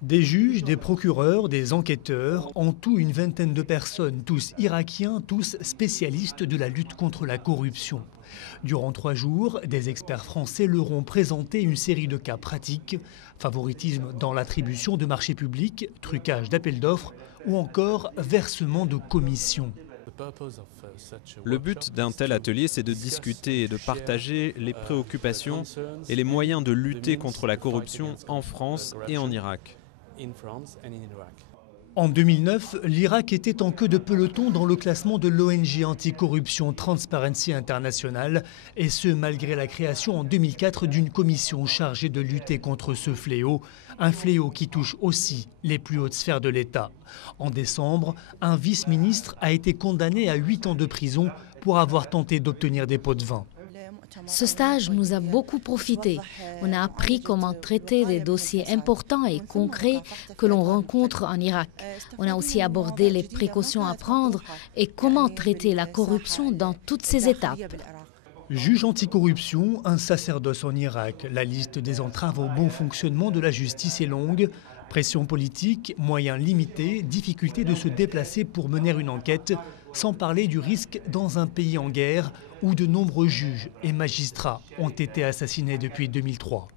Des juges, des procureurs, des enquêteurs, en tout une vingtaine de personnes, tous irakiens, tous spécialistes de la lutte contre la corruption. Durant 3 jours, des experts français leur ont présenté une série de cas pratiques, favoritisme dans l'attribution de marchés publics, trucage d'appels d'offres ou encore versement de commissions. Le but d'un tel atelier, c'est de discuter et de partager les préoccupations et les moyens de lutter contre la corruption en France et en Irak. En 2009, l'Irak était en queue de peloton dans le classement de l'ONG anticorruption Transparency International, et ce malgré la création en 2004 d'une commission chargée de lutter contre ce fléau, un fléau qui touche aussi les plus hautes sphères de l'État. En décembre, un vice-ministre a été condamné à 8 ans de prison pour avoir tenté d'obtenir des pots de vin. Ce stage nous a beaucoup profité. On a appris comment traiter des dossiers importants et concrets que l'on rencontre en Irak. On a aussi abordé les précautions à prendre et comment traiter la corruption dans toutes ses étapes. Juge anticorruption, un sacerdoce en Irak. La liste des entraves au bon fonctionnement de la justice est longue. Pression politique, moyens limités, difficulté de se déplacer pour mener une enquête, sans parler du risque dans un pays en guerre où de nombreux juges et magistrats ont été assassinés depuis 2003.